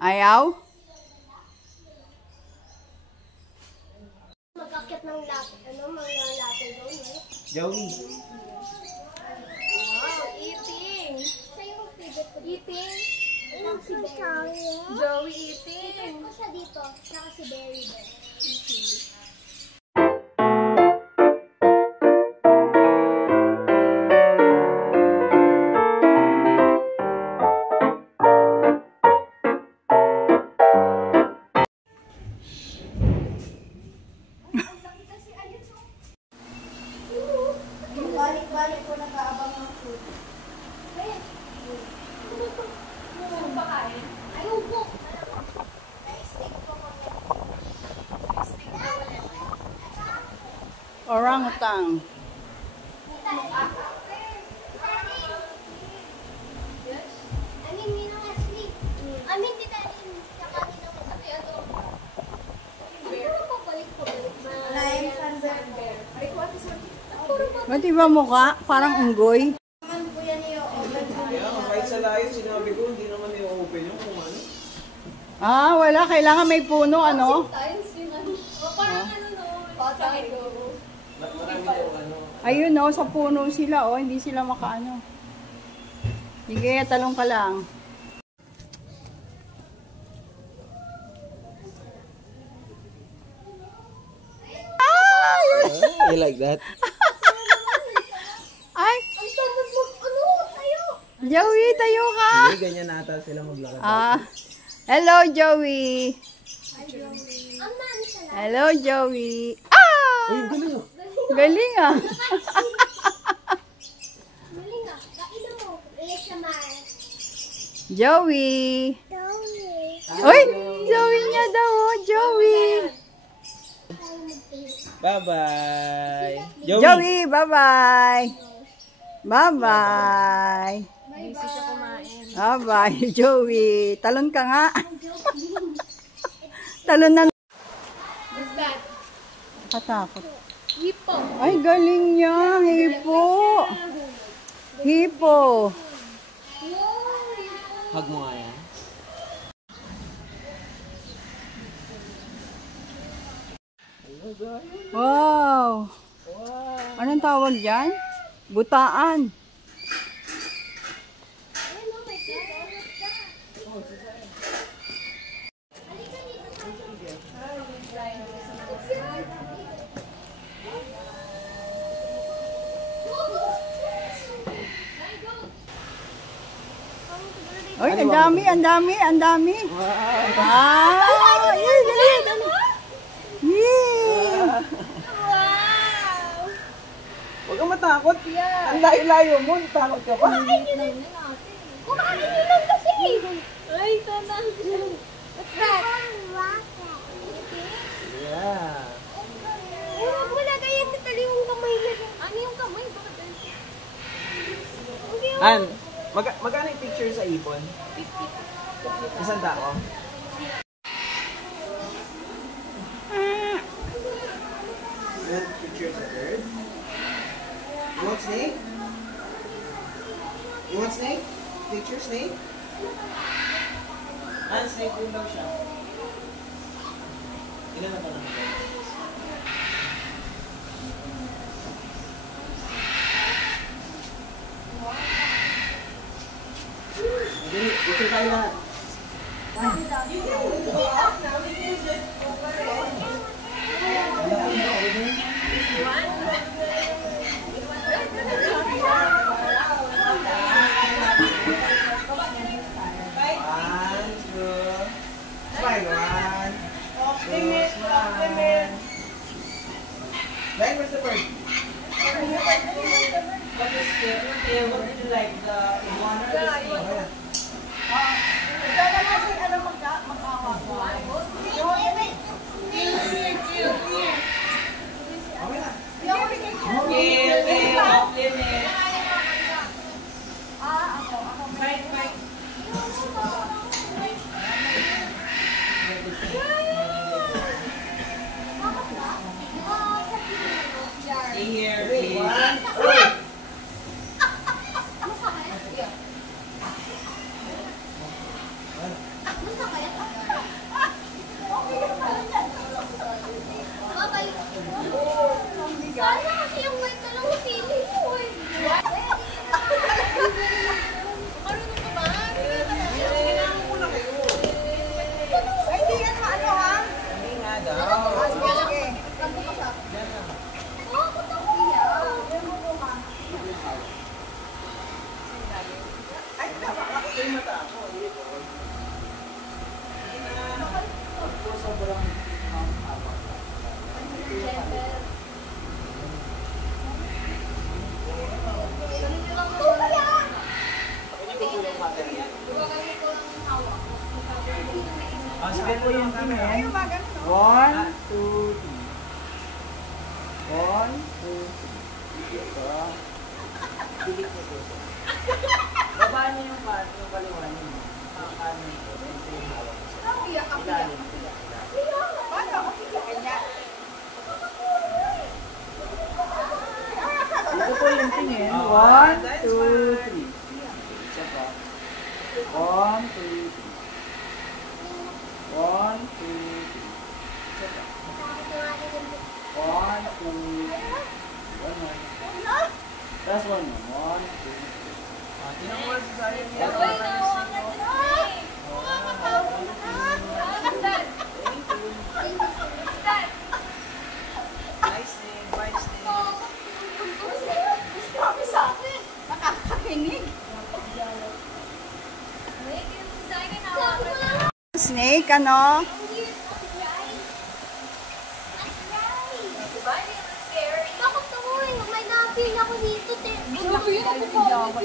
Ayaw? Magkakit ng latte. Mga latte doon, eh? Joey. Wow, eating. Eating. Joey eating. Favorite ko siya dito. Saka si Berry Bear. Balik-balik ko nag-aabang ng food. Ayaw po. Orangutan. Ba't iba mukha? Parang unggoy. Kahit sa layo, sinabi ko, hindi naman i-open yung kung ano. Ah, wala. Kailangan may puno, ano? Ayun, no, sa puno sila, oh. Hindi sila makaano. Sige, talong ka lang. You like that? Ay! Ang sarap mo, tayo! Joey, tayo ka! Hindi, ganyan ata sila maglakad. Ah, hello, Joey! Hello, Joey! Ah! Uy, galing oh! Galing ah! Galing ah, kain mo. Joey! Uy! Joey niya daw, oh, Joey! Bye-bye! Joey, bye-bye! Bye-bye! Bye-bye, Joey! Talon ka nga! Talon na! What's that? Katakot. Hippo. Ay, galing niya! Hipo! Hipo! Hug mo nga yan. Wow! Anong tawag dyan? Butaan. Ay, ang dami, ang dami, ang dami. Wow! Yay, dali, dali. Yay! Huwag kang matakot. Ang layo-layo mo. Takot ka pa. Kumain nyo lang kasi. Ay, ito na. What's that? Yeah. Wala kaya tali yung kamay na. Ano yung kamay? An, magkano yung picture sa ipon? 50. Isang tao? Picture sa third? You want snake? You want snake? Picture snake? An, snake din daw siya. Ilan na ba naman? Picture tayo lahat. Then where's the bird? What is the what do you like the iguana? Ito po yung tingin. Ay, umagano. 1, 2, 3. 1, 2, 3. Ito. Pilit niyo po siya. Babaan niyo yung kaliwan niyo. Paano ito? Ito yung hawak ko siya. Ilalim. Paano ako kanya? Ito po yung tingin. 1, 2, 3. Isa pa. 1, 2, 3. 1, 2, 3. Isa pa. 1, 2, 3. One more. Last one more. 1, 2, 3. Tinang mo sa sayo niya. Uy, nawakan na snake. Dad. Dad. Nice name, nice name. Sabi sa akin. Nakakakinig. Uy, kaya sa akin nawakan na. Snake, ano? Diba? Hindi naman scary. Bakit ako eh? May na-feel ako dito. Sabi yun ako pa.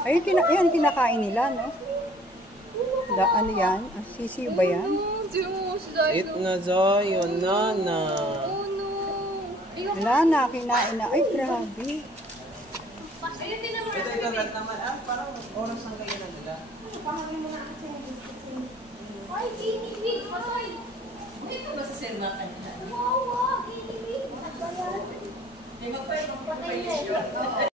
Ay, yan kinakain nila, no? Ano yan? Sisiyo ba yan? Eat na Zion, nana. Oh no. Ayun. Wala na, kinain na. Ay, grabe. Ayun din naman. Ito naman. Parang oras ng kayo na nila. Ay, kiniwig. Ay. Dito ba sa Selma kanina? Wow, kiniwig. May magpapay Patay na.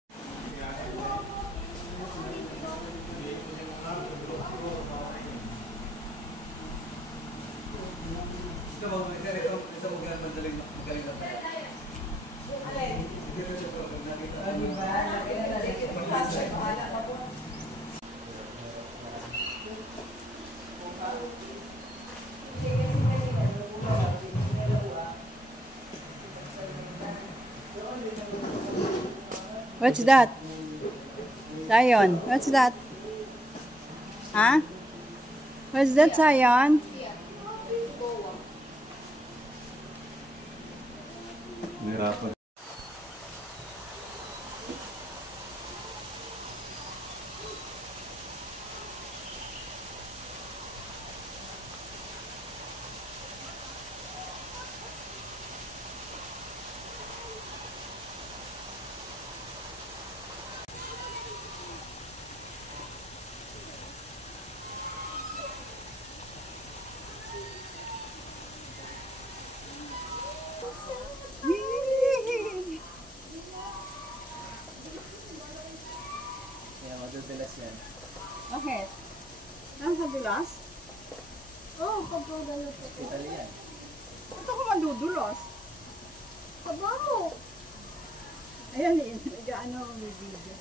What's that? Zion, what's that? Huh? What's that, Zion? ganun po. Italian. Ito ko mandudulos. Taba mo. Ayan eh, nag-ano ang video.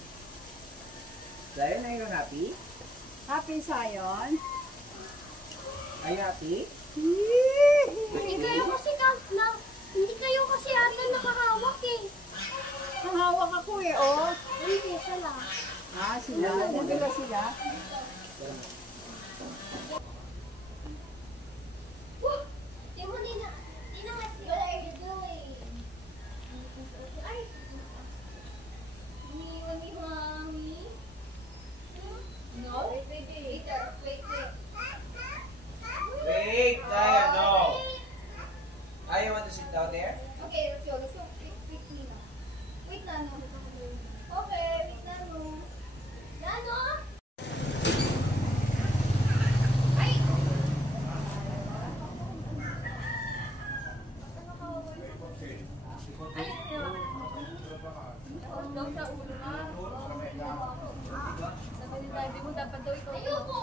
Zion, are you happy? Happy Zion? Are you happy? Hindi kayo kasi hindi kayo kasi ata nakahawak eh. Ang hawak ako eh, oh. Hindi, sala. Ah, sila. Nandula sila. Di mo nina nga sila. What are you doing? Ay! Iniwan ni Mami? No? Wait. Wait, Zion, no. You want to sit down there? Okay, let's go. Wait, Nina. Wait, Nano. Okay, wait, Nano. Nano? Ay! Daw sa ulo na. Sabi ni daddy mo, dapat daw ikaw. Ayoko!